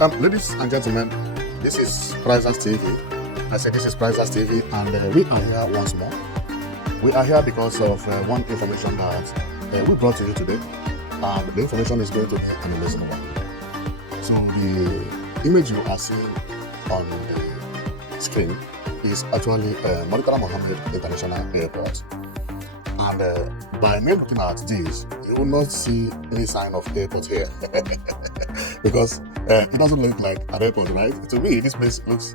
Ladies and gentlemen, this is Prizers TV. I said this is Prizers TV, and we are here once more. We are here because of one information that we brought to you today, and the information is going to be an amazing one. So the image you are seeing on the screen is actually Murtala Muhammed International Airport. And by me looking at this, you will not see any sign of airport here because it doesn't look like an airport, right? To me, this place looks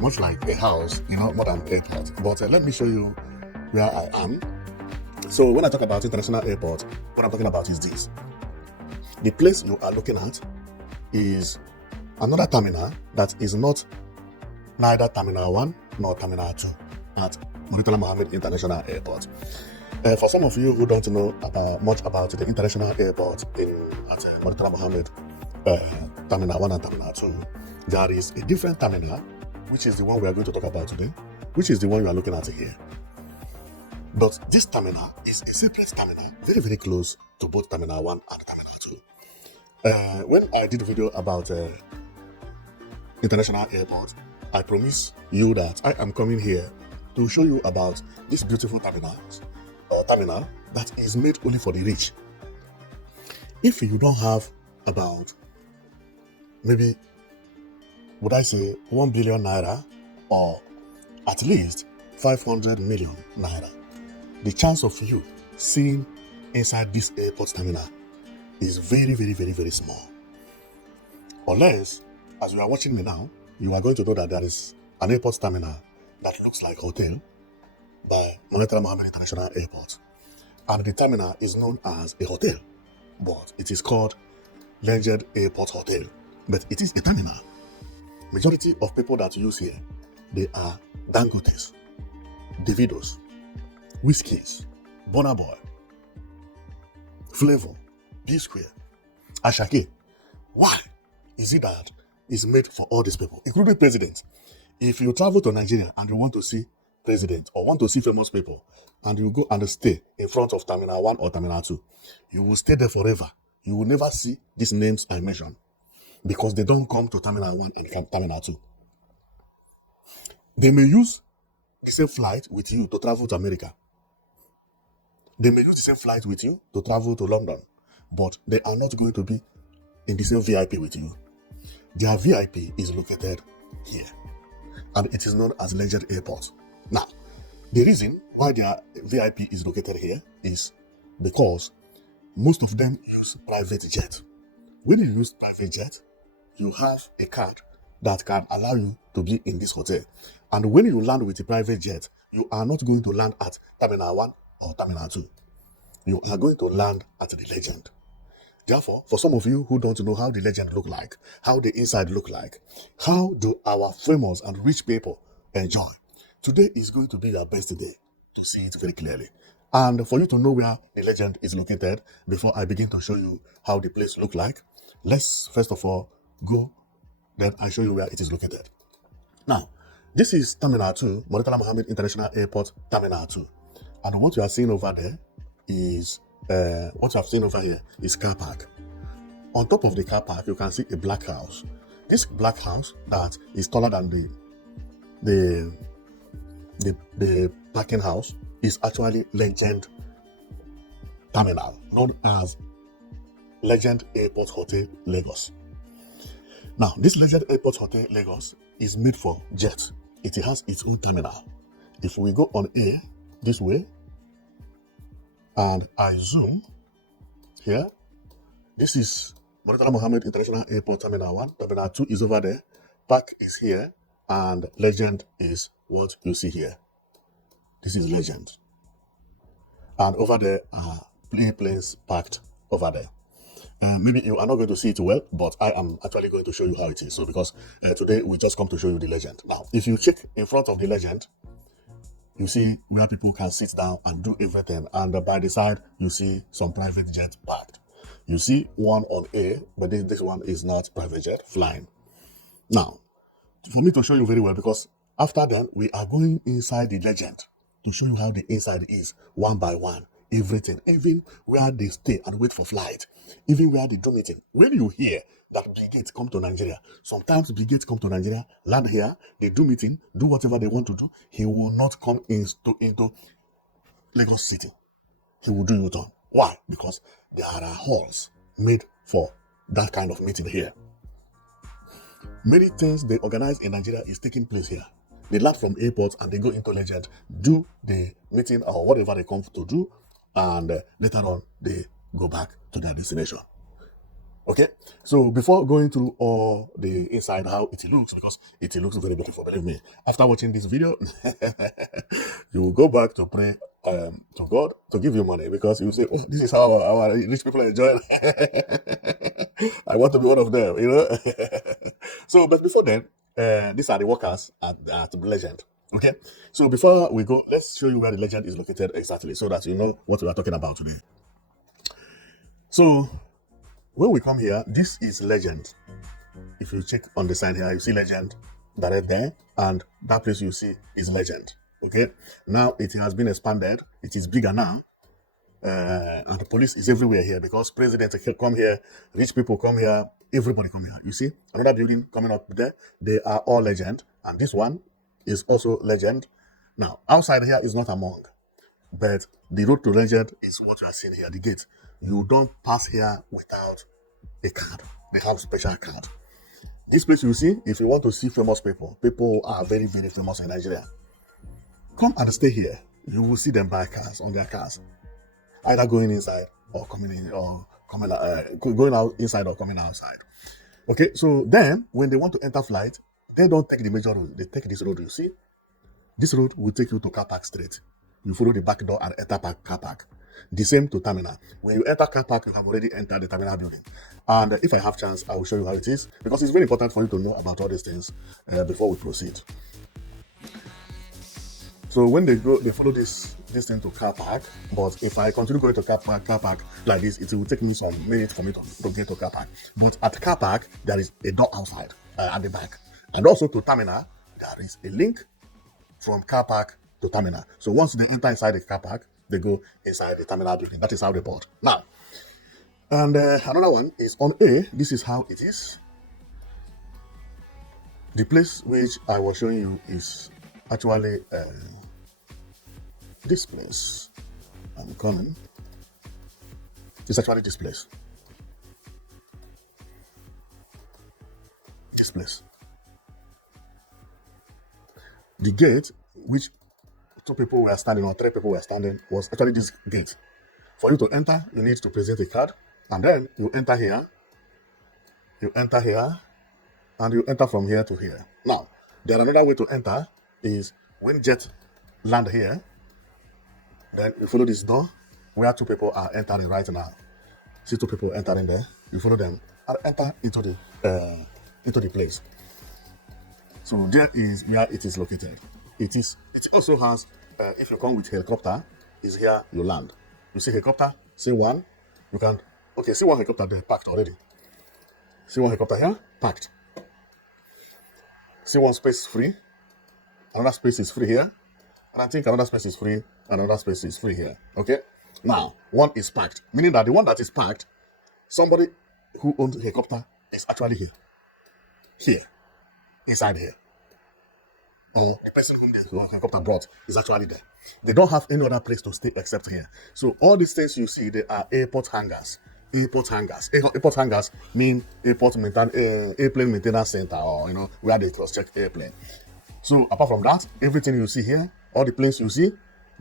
much like a house, more than an airport. But let me show you where I am. So when I talk about international airport, what I'm talking about is this. The place you are looking at is another terminal that is neither Terminal 1 nor Terminal 2 at Murtala Muhammed International Airport. For some of you who don't know much about the international airport at Murtala Muhammed Terminal 1 and Terminal 2, there is a different terminal, which is the one we are going to talk about today, which is the one you are looking at here. But this terminal is a separate terminal, very, very close to both Terminal 1 and Terminal 2. When I did a video about international airport, I promise you that I am coming here to show you about this beautiful terminal that is made only for the rich. If you don't have about, maybe, would I say 1 billion naira or at least 500 million naira, the chance of you seeing inside this airport terminal is very, very, very, very small. Unless, as you are watching me now, you are going to know that there is an airport terminal that looks like a hotel by Murtala Muhammed International Airport. And the terminal is known as a hotel, but it is called Legend Airport Hotel. But it is a terminal. Majority of people that use here, they are Dangotes, Davidos, Whiskies, Burna Boy, Flavor, B-Square, Ashake. Why is it that it's made for all these people, including presidents? If you travel to Nigeria and you want to see president or want to see famous people, and you go and stay in front of Terminal 1 or Terminal 2, you will stay there forever. You will never see these names I mentioned because they don't come to Terminal 1 and Terminal 2. They may use the same flight with you to travel to America. They may use the same flight with you to travel to London, but they are not going to be in the same VIP with you. Their VIP is located here, and it is known as Legend Airport. Now, the reason why their VIP is located here is because most of them use private jet. When you use private jet, you have a card that can allow you to be in this hotel. And when you land with a private jet, you are not going to land at Terminal 1 or Terminal 2. You are going to land at the Legend. Therefore, for some of you who don't know how the Legend look like, how the inside look like, how do our famous and rich people enjoy, today is going to be your best day to see it very clearly. And for you to know where the Legend is located, before I begin to show you how the place look like, let's first of all go, then I show you where it is located. Now, this is Terminal 2, Murtala Muhammed International Airport Terminal 2. And what you are seeing over there is, what you have seen over here is car park. On top of the car park, you can see a black house. This black house that is taller than the parking house is actually Legend Terminal, known as Legend Airport Hotel Lagos. Now, this Legend Airport Hotel Lagos is made for jet. It has its own terminal. If we go on air this way, and I zoom here, this is Murtala Muhammed International Airport Terminal 1. Terminal 2 is over there. Park is here, and Legend is what you see here. This is Legend. And over there are planes parked over there. Maybe you are not going to see it well, but I am actually going to show you how it is. So because today we just come to show you the Legend. Now, if you check in front of the Legend, you see where people can sit down and do everything. And by the side, you see some private jets parked. You see one on air, but this one is not private jet flying. Now, for me to show you very well, because after then, we are going inside the Legend to show you how the inside is, one by one, everything, even where they stay and wait for flight, even where they do meeting. When you hear that brigades come to Nigeria, sometimes brigades come to Nigeria, land here, they do meeting, do whatever they want to do. He will not come into Lagos City. He will do U-turn. Why? Because there are halls made for that kind of meeting here. Many things they organize in Nigeria is taking place here. They land from airports and they go into legend, do the meeting or whatever they come to do, and later on they go back to their destination. Okay, so before going through all the inside how it looks, because it looks very beautiful, believe me, after watching this video, you will go back to pray to God to give you money, because you say, oh, this is how our rich people enjoy it. I want to be one of them, you know. So, but before then, these are the workers at the legend. Okay, so before we go, let's show you where the legend is located exactly, so that you know what we are talking about today. So when we come here, this is legend. If you check on the side here, you see legend right there, and that place you see is legend. Okay, now it has been expanded, it is bigger now, and the police is everywhere here, because presidents come here, rich people come here, everybody come here. You see another building coming up there, they are all legend, and this one is also legend. Now outside here is not among, but the road to legend is what you are seeing here, the gate. You don't pass here without a card. They have special card. This place you see, if you want to see famous people are very, very famous in Nigeria. Come and stay here. You will see them buy cars on their cars, either going inside or coming in, or going out inside or coming outside. Okay, so then when they want to enter flight, they don't take the major road. They take this road. You see, this road will take you to car park straight. You follow the back door and enter car park. The same to terminal. When you enter car park, you have already entered the terminal building. And if I have chance, I will show you how it is, because it's very important for you to know about all these things before we proceed. So when they follow this thing to car park. But if I continue going to car park like this, it will take me some minutes for me to get to car park. But at car park, there is a door outside at the back, and also to terminal, there is a link from car park to terminal. So once they enter inside the car park, they go inside the terminal building. That is how they board. Now, and another one is on A. This is how it is. The place which I was showing you is actually this place. I'm coming. It's actually this place. This place. The gate which 2 people were standing or 3 people were standing was actually this gate. For you to enter, you need to present a card, and then you enter here, and you enter from here to here. Now, there another way to enter is when jet land here, then you follow this door where 2 people are entering right now. See 2 people entering there, you follow them and enter into the place. So there is where it is located. It also has, if you come with helicopter, is here you land. You see helicopter, see one, you can, okay, see one helicopter there parked already. See one helicopter here, parked. See one space free, another space is free here, and I think another space is free, another space is free here, okay? Now, one is parked, meaning that the one that is parked, somebody who owns a helicopter is actually here, inside here. Or the person whom the helicopter brought is actually there. They don't have any other place to stay except here. So all these things you see, they are airport hangars. Airport hangars mean airplane maintenance center, or where they cross-check airplane. So apart from that, everything you see here, all the planes you see,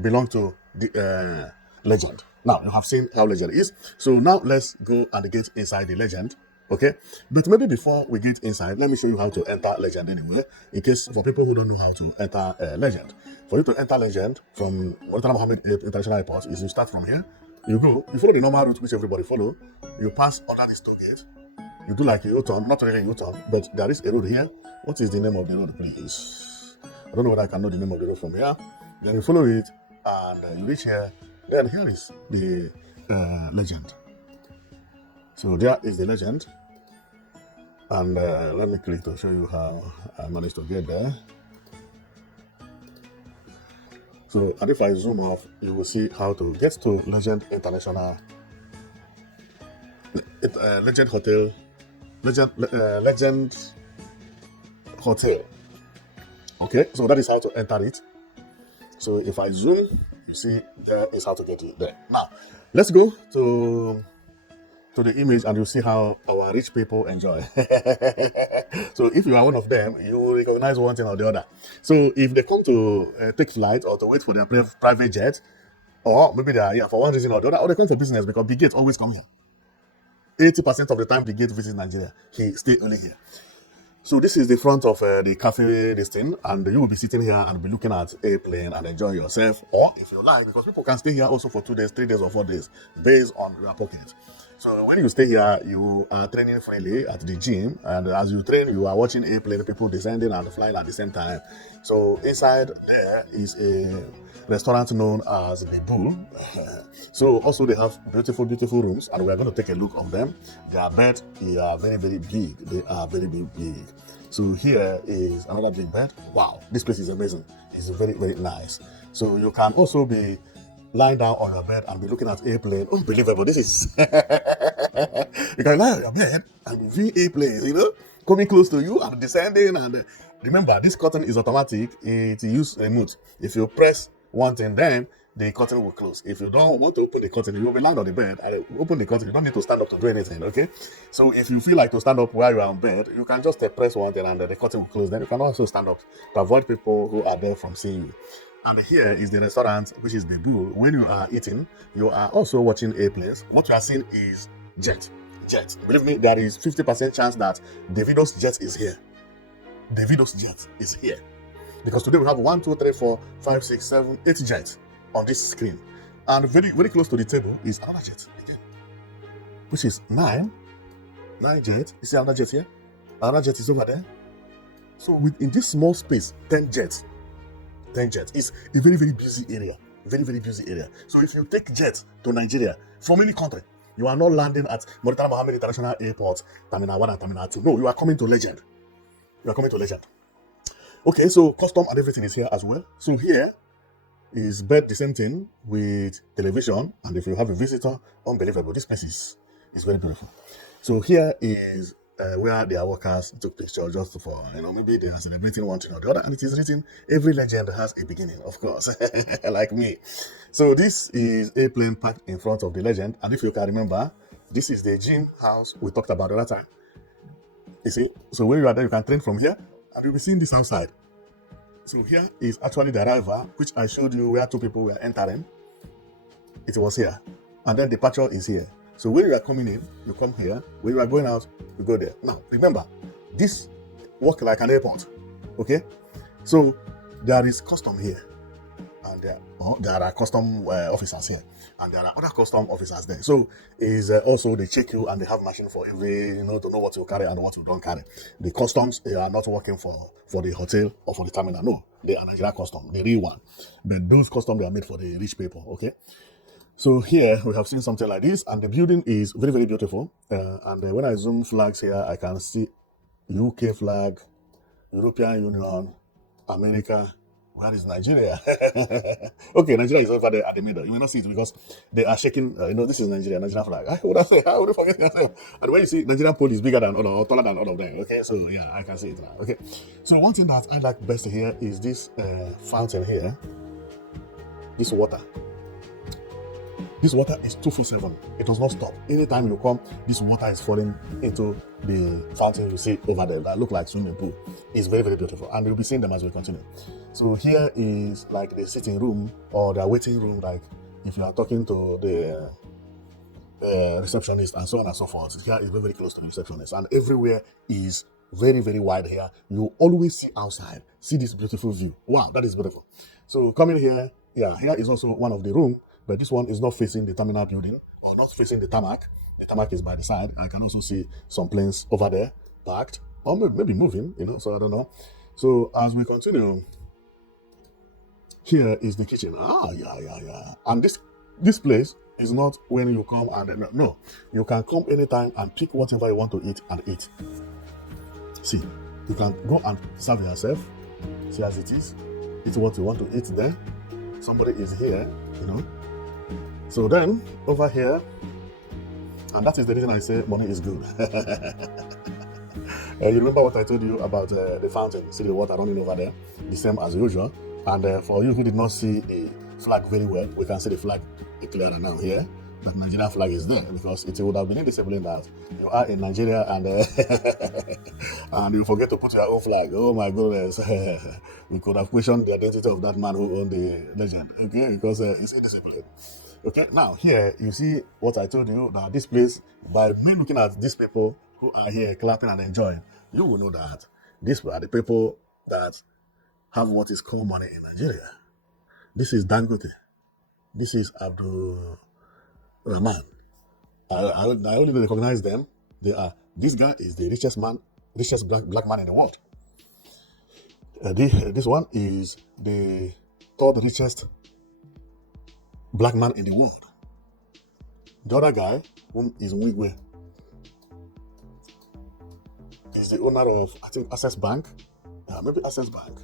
belong to the legend. Now you have seen how legend is. So now let's go and get inside the legend. Okay, but maybe before we get inside, let me show you how to enter legend anyway, in case for people who don't know how to enter legend. For you to enter legend from Murtala Muhammed Int International Airport, is you start from here, you follow the normal route which everybody follow, you pass under this toll gate, you do like a U-turn, not really a U-turn, but there is a road here. What is the name of the road, please? I don't know whether I can know the name of the road from here. Then you follow it, and you reach here. Then here is the legend. So there is the legend, and let me click to show you how I managed to get there. So, and if I zoom off, you will see how to get to Legend International, Legend Hotel, Legend Hotel. Okay, so that is how to enter it. So if I zoom, you see there is how to get it there. Now, let's go to the image and you see how our rich people enjoy. So if you are one of them, you will recognize one thing or the other. So if they come to take flight or to wait for their private jet, or maybe they are here for one reason or the other, or they come for business because Big Gates always come here. 80% of the time Big Gates visits Nigeria, he stay only here. So this is the front of the cafe, this thing, and you will be sitting here and be looking at airplane and enjoying yourself, or if you like, because people can stay here also for 2 days, 3 days, or 4 days, based on your pocket. So when you stay here, you are training freely at the gym, and as you train, you are watching airplane people descending and flying at the same time. So inside there is a restaurant known as the Bull. So also they have beautiful rooms, and we are going to take a look of them. Their beds are very big. They are very big. So here is another big bed. Wow, this place is amazing. It's very nice. So you can also be lying down on your bed and be looking at airplane. Unbelievable. This is you can lie on your bed and view airplanes, coming close to you and descending. And remember, this curtain is automatic. It uses a remote. If you press one thing, then the curtain will close. If you don't want to open the curtain, you will be lying on the bed and open the curtain. You don't need to stand up to do anything, okay? So if you feel like to stand up while you are on bed, you can just press one thing and the curtain will close. Then you can also stand up to avoid people who are there from seeing you. And here is the restaurant, which is the Bull. When you are eating, you are also watching airplanes. What you are seeing is jet. Believe me, there is 50% chance that Davido's jet is here. Davido's jet is here. Because today we have 1, 2, 3, 4, 5, 6, 7, 8 jets on this screen. And very close to the table is another jet again, which is 9 jets. You see another jet here? Another jet is over there. So within this small space, 10 jets. It's a very busy area. Very busy area. So if you take jets to Nigeria from any country, you are not landing at Murtala Muhammed International Airport, Terminal 1 and Terminal 2. No, you are coming to Legend. Okay, so custom and everything is here as well. So here is bed, the same thing with television. And if you have a visitor, unbelievable. This place is very beautiful. So here is where their workers took pictures just for, maybe they are celebrating one thing or the other. And it is written, every legend has a beginning, of course, like me. So this is a plane parked in front of the Legend. And if you can remember, this is the gym house we talked about the other time. You see, so when you are there, you can train from here and you'll be seeing this outside. So here is actually the arrival, which I showed you where 2 people were entering. It was here. And then the departure is here. So when you are coming in, you come here. When you are going out, you go there. Now, remember, this works like an airport. Okay? So there is custom here. And there are custom officers here. And there are other custom officers there. So is also they check you and they have machine for every, to know what you carry and what you don't carry. The customs, they are not working for the hotel or for the terminal. No, they are Nigeria custom, the real one. But those customs, they are made for the rich people. Okay? So here we have seen something like this, and the building is very beautiful. And when I zoom flags here, I can see UK flag, European Union, America. Where is Nigeria? Okay, Nigeria is over there at the middle. You may not see it because they are shaking. This is Nigerian flag. How would you forget yourself? And when you see Nigerian pole is bigger than all or taller than all of them. Okay, so yeah, I can see it now. Okay, so one thing that I like best here is this fountain here. This water. This water is 247. It does not stop. Anytime you come, this water is falling into the fountain you see over there that look like swimming pool. It's very beautiful, and you'll be seeing them as we continue. So here is like the sitting room or the waiting room, like if you are talking to the receptionist and so on and so forth. Here is very close to the receptionist, and everywhere is very wide here. You always see outside. See this beautiful view. Wow, that is beautiful. So coming here, here is also one of the rooms. But this one is not facing the terminal building or not facing the tarmac. The tarmac is by the side. I can also see some planes over there parked or maybe moving, so I don't know. So as we continue, here is the kitchen. Yeah. And this place is not when you come and no. You can come anytime and pick whatever you want to eat and eat. See, you can go and serve yourself. See as it is. Eat what you want to eat there. somebody is here, you know. So then over here, and that is the reason I say money is good. You remember what I told you about the fountain? See the water running over there? The same as usual. And for you who did not see the flag very well, we can see the flag clearer now here. That Nigerian flag is there because it would have been indisciplined that you are in Nigeria and and you forget to put your own flag. Oh my goodness. We could have questioned the identity of that man who owned the legend. Okay, because it's indisciplined. Okay, now here you see what I told you, that this place, by me looking at these people who are here clapping and enjoying, you will know that these are the people that have what is called money in Nigeria. This is Dangote. This is Abdul Rahman. I only recognize them. This guy is the richest black man in the world. This one is the third richest black man in the world. The other guy, whom is Wigwe, is the owner of, I think, Access Bank. Maybe Access Bank.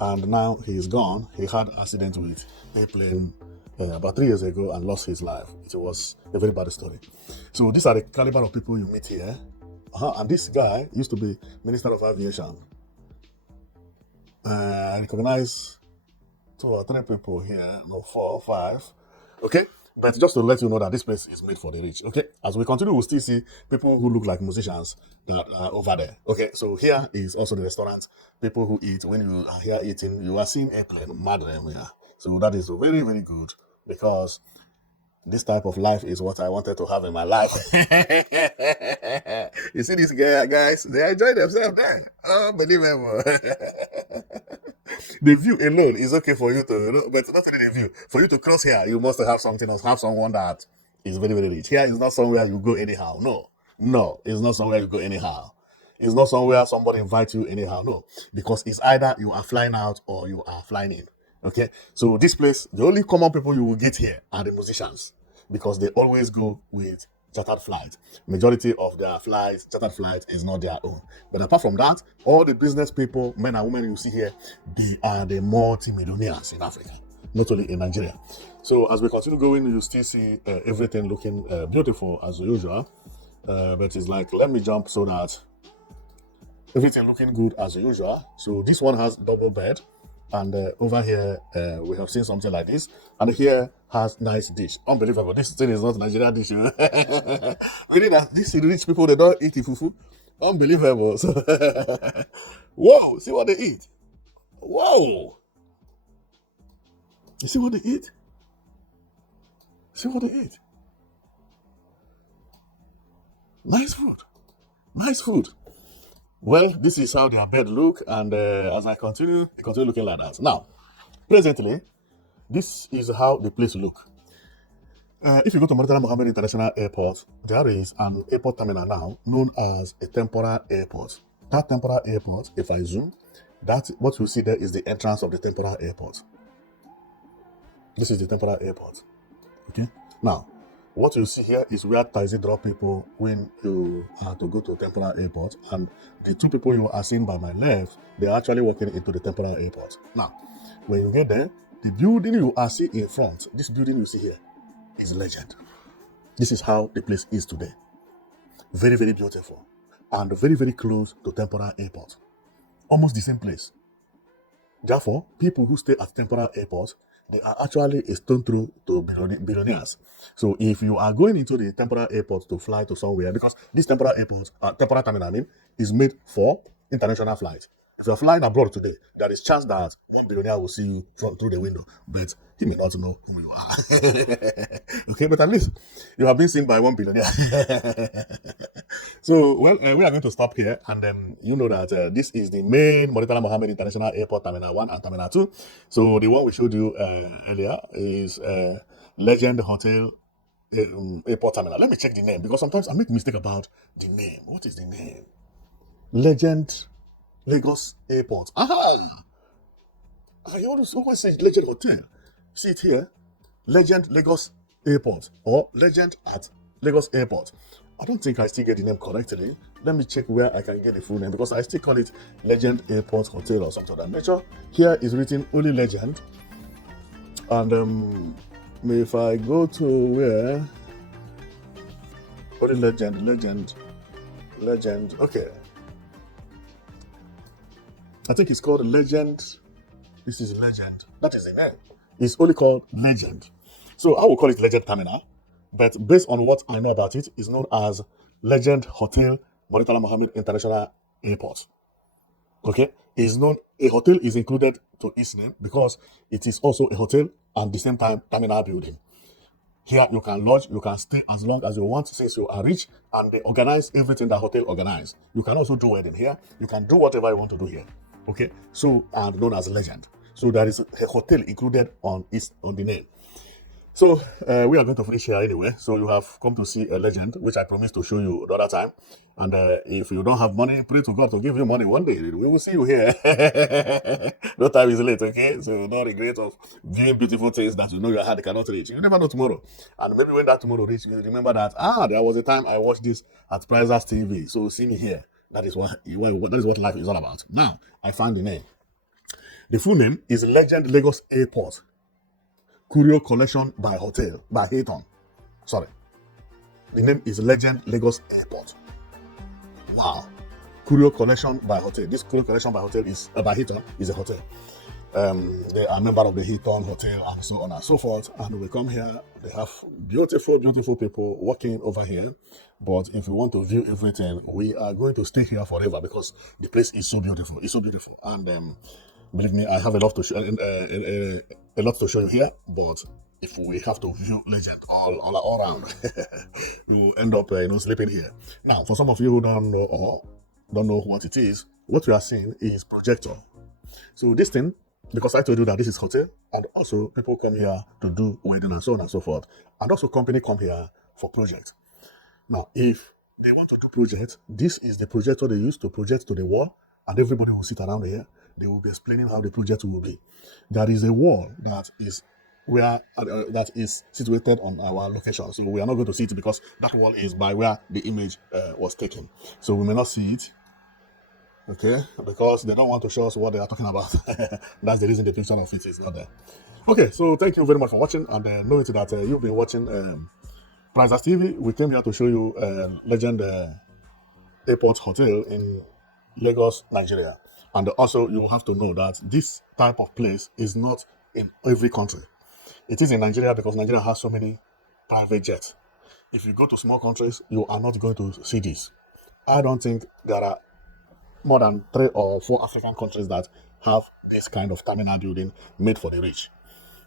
And now he's gone. He had an accident with airplane about 3 years ago and lost his life. It was a very bad story. So these are the caliber of people you meet here. And this guy used to be Minister of Aviation. I recognize 2 or 3 people here, no, 4 or 5. Okay? But just to let you know that this place is made for the rich. Okay? As we continue, we'll still see people who look like musicians that are over there. Okay? So here is also the restaurant. People who eat. When you are here eating, you are seeing airplane, mad here. So that is very, very good because this type of life is what I wanted to have in my life. You see these guys, they enjoy themselves there. Unbelievable. The view alone is okay for you to, but not only the view. For you to cross here, you must have something else, have someone that is very, very rich. Here is not somewhere you go anyhow. No, it's not somewhere you go anyhow. It's not somewhere somebody invites you anyhow. No, because it's either you are flying out or you are flying in. Okay, so this place, the only common people you will get here are the musicians because they always go with chartered flight. Majority of their flights, chartered flight, is not their own. But apart from that, all the business people, men and women you see here, they are the multi-millionaires in Africa, not only in Nigeria. So as we continue going, you still see everything looking beautiful as usual. But it's like, let me jump so that everything looking good as usual. So this one has double bed. And over here, we have seen something like this. And here has nice dish. Unbelievable. This thing is not Nigerian dish. Really, that these rich people, they don't eat fufu. Unbelievable. So, whoa, see what they eat. Whoa. You see what they eat? See what they eat. Nice food. Nice food. Well, this is how their bed look, and as I continue looking like that. Now, presently, this is how the place look. If you go to Murtala Muhammed International Airport, there is an airport terminal now known as a temporary airport. That temporary airport, if I zoom, that what you see there is the entrance of the temporary airport. This is the temporary airport. Okay. Now, what you see here is where taxi drop people when you are to go to a temporary airport, and the 2 people you are seeing by my left, they are actually walking into the temporary airport. Now, when you get there, the building you are seeing in front, this building you see here, is legend. This is how the place is today. Very, very beautiful, and very, very close to temporary airport. Almost the same place. Therefore, people who stay at temporary airport, they are actually a stone throw to billionaires. So if you are going into the temporary airport to fly to somewhere, because this temporary airport, temporary terminal, is made for international flights. If you're flying abroad today, there is chance that one billionaire will see you through the window, but he may not know who you are. Okay, but at least you have been seen by one billionaire. So, well, we are going to stop here, and then you know that this is the main Murtala Muhammed International Airport, Terminal 1 and Terminal 2. So, the one we showed you earlier is Legend Hotel Airport Terminal. Let me check the name, because sometimes I make mistake about the name. What is the name? Legend Lagos Airport. Aha! I always say Legend Hotel. See it here. Legend Lagos Airport, or Legend at Lagos Airport. I don't think I still get the name correctly. Let me check where I can get the full name, because I still call it Legend Airport Hotel or something of that nature. Here is written only Legend. And if I go to where? What is legend? Okay. I think it's called Legend. This is Legend. That is the name. It's only called Legend. So I will call it Legend Terminal. But based on what I know about it, it's known as Legend Hotel Murtala Muhammed International Airport. Okay? It's known, a hotel is included to its name because it is also a hotel and the same time terminal building. Here you can lodge, you can stay as long as you want since you are rich, and they organize everything that hotel organize. You can also do wedding here. You can do whatever you want to do here. Okay, so and known as Legend. So there is a hotel included on the name. So we are going to finish here anyway. So you have come to see a legend, which I promised to show you the other time. And if you don't have money, pray to God to give you money one day. We will see you here. No time is late, okay? So no regret of viewing beautiful things that you know your heart cannot reach. You never know tomorrow. And maybe when that tomorrow reaches, you remember that, there was a time I watched this at Prizes TV. So see me here. That is what life is all about. Now, I found the name. The full name is Legend Lagos Airport Curio Collection by Hilton. Sorry. The name is Legend Lagos Airport. Wow. Curio Collection by Hotel. This Curio Collection by Hotel is by Hilton is a hotel. They are a member of the Hilton Hotel and so on and so forth. And we come here. They have beautiful, beautiful people working over here. But if we want to view everything, we are going to stay here forever because the place is so beautiful. It's so beautiful. And believe me, I have a lot to show. A lot to show you here, but if we have to view Legend all around, we will end up sleeping here. Now, for some of you who don't know or don't know what it is, what we are seeing is projector. So this thing, because I told you that this is hotel, and also people come here to do wedding and so on and so forth, and also company come here for project. Now, if they want to do project, this is the projector they use to project to the wall, and everybody will sit around here. They will be explaining how the project will be. There is a wall that is situated on our location. So we are not going to see it because that wall is by where the image was taken. So we may not see it. Okay, because they don't want to show us what they are talking about. That's the reason the picture of it is not there. Okay, so thank you very much for watching, and know it that you've been watching Prizes TV. We came here to show you Legend Airport Hotel in Lagos, Nigeria. And also, you have to know that this type of place is not in every country. It is in Nigeria because Nigeria has so many private jets. If you go to small countries, you are not going to see this. I don't think there are more than 3 or 4 African countries that have this kind of terminal building made for the rich.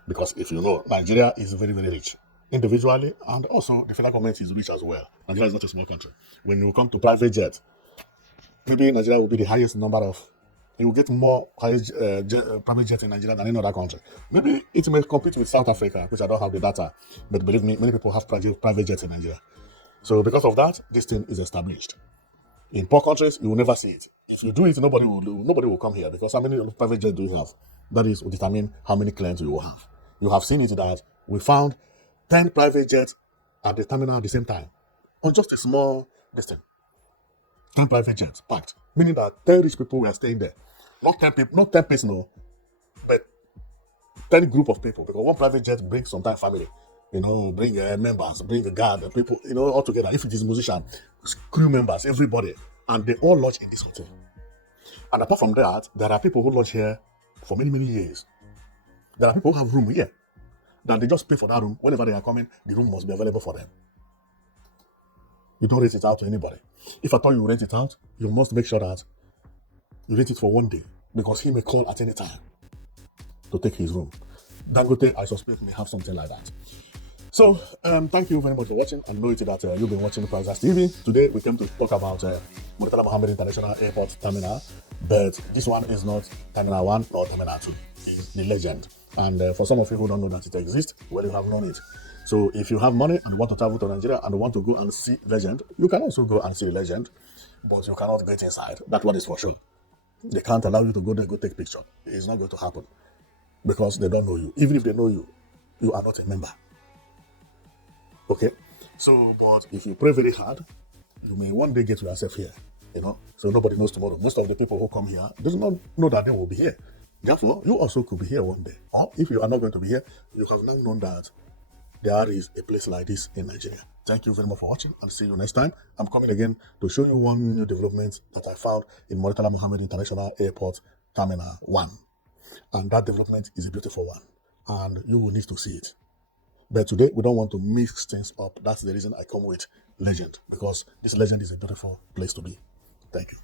Because if you know, Nigeria is very, very rich individually, and also the federal government is rich as well. Nigeria is not a small country. When you come to private jets, maybe Nigeria will be the highest number of. You will get more private jets in Nigeria than any other country. Maybe it may compete with South Africa, which I don't have the data. But believe me, many people have private jets in Nigeria. So because of that, this thing is established. In poor countries, you will never see it. If you do it, nobody will come here because how many private jets do you have? That is will determine how many clients you will have. You have seen it that we found 10 private jets at the terminal at the same time on just a small distance. 10 private jets packed, meaning that 10 rich people were staying there. Not 10 people, not 10 people, no, but 10 group of people. Because one private jet brings sometimes family, bring members, bring the guard, people, all together. If it is musician, crew members, everybody, and they all lodge in this hotel. And apart from that, there are people who lodge here for many, many years. There are people who have room here that they just pay for that room. Whenever they are coming, the room must be available for them. You don't rent it out to anybody. If I thought you rent it out, you must make sure that you rent it for one day because he may call at any time to take his room. Dangote, I suspect, may have something like that. So, thank you very much for watching. I know it that you've been watching Prizes TV. Today, we came to talk about Murtala Muhammed International Airport Terminal, but this one is not Terminal 1 or Terminal 2. It's the Legend. And for some of you who don't know that it exists, well, you have known it. So if you have money and want to travel to Nigeria and want to go and see Legend, you can also go and see the Legend, but you cannot get inside. That one is for sure. They can't allow you to go there, go take picture. It's not going to happen because they don't know you. Even if they know you, you are not a member. Okay? So, but if you pray very hard, you may one day get yourself here, So nobody knows tomorrow. Most of the people who come here do not know that they will be here. Therefore, you also could be here one day. Or if you are not going to be here, you have now known that there is a place like this in Nigeria. Thank you very much for watching and see you next time. I'm coming again to show you one new development that I found in Murtala Muhammed International Airport Terminal 1. And that development is a beautiful one. And you will need to see it. But today, we don't want to mix things up. That's the reason I come with legend, because this legend is a beautiful place to be. Thank you.